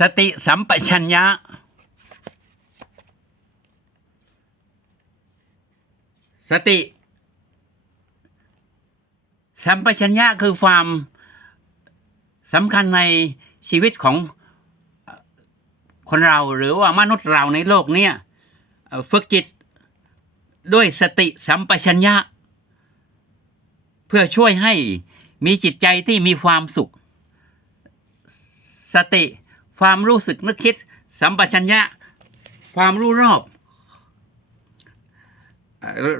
สติสัมปชัญญะ สติ สัมปชัญญะคือความสำคัญในชีวิตของคนเราหรือว่ามนุษย์เราในโลกเนี้ยฝึกจิตด้วยสติสัมปชัญญะ เพื่อช่วยให้มีจิตใจที่มีความสุข สติ ความรู้สึกนึกคิด สัมปชัญญะ ความรู้รอบ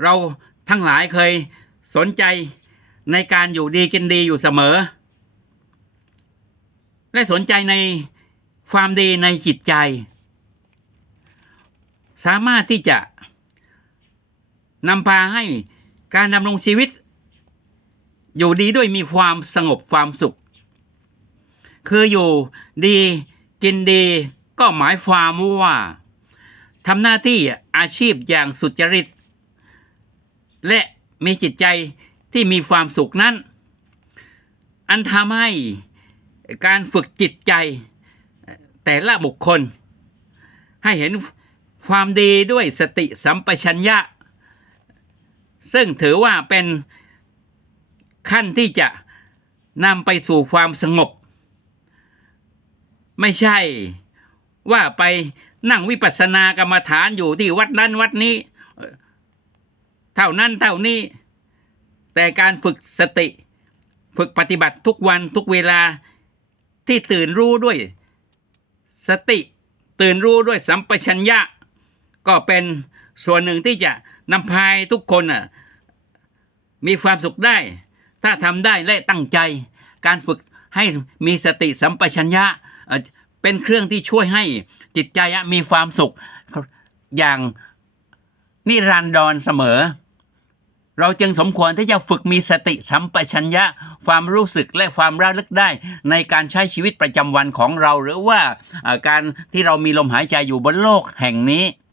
เราทั้งหลายเคยสนใจในการอยู่ดีกินดีอยู่เสมอ และสนใจในความดีในจิตใจ สามารถที่จะนำพาให้การดำรงชีวิต อยู่ดีด้วยมีความสงบความสุข คืออยู่ดี กินดีก็หมายความว่าทำหน้าที่อาชีพอย่างสุจริต และมีจิตใจที่มีความสุขนั้น อันทำให้การฝึกจิตใจแต่ละบุคคล ให้เห็นความดีด้วยสติสัมปชัญญะ ซึ่งถือว่าเป็นขั้นที่จะนำไปสู่ความสงบ ไม่ใช่ ว่าไปนั่งวิปัสสนากรรมฐานอยู่ที่วัดนั้นวัดนี้ เท่านั้นเท่านี้ แต่การฝึกสติ ฝึกปฏิบัติทุกวันทุกเวลาที่ตื่นรู้ด้วย สติ ตื่นรู้ด้วยสัมปชัญญะ ก็เป็นส่วนหนึ่งที่จะนำพายทุกคนน่ะมีความสุขได้ ถ้าทำได้และตั้งใจ การฝึกให้มีสติสัมปชัญญะ เป็นเครื่องที่ช่วยให้จิตใจมีความสุขอย่างนิรันดรเสมอ เราจึงสมควรที่จะฝึกมีสติสัมปชัญญะ ความรู้สึกและความระลึกได้ ในการใช้ชีวิตประจำวันของเรา หรือว่าอ่อการที่เรามีลมหายใจอยู่บนโลกแห่งนี้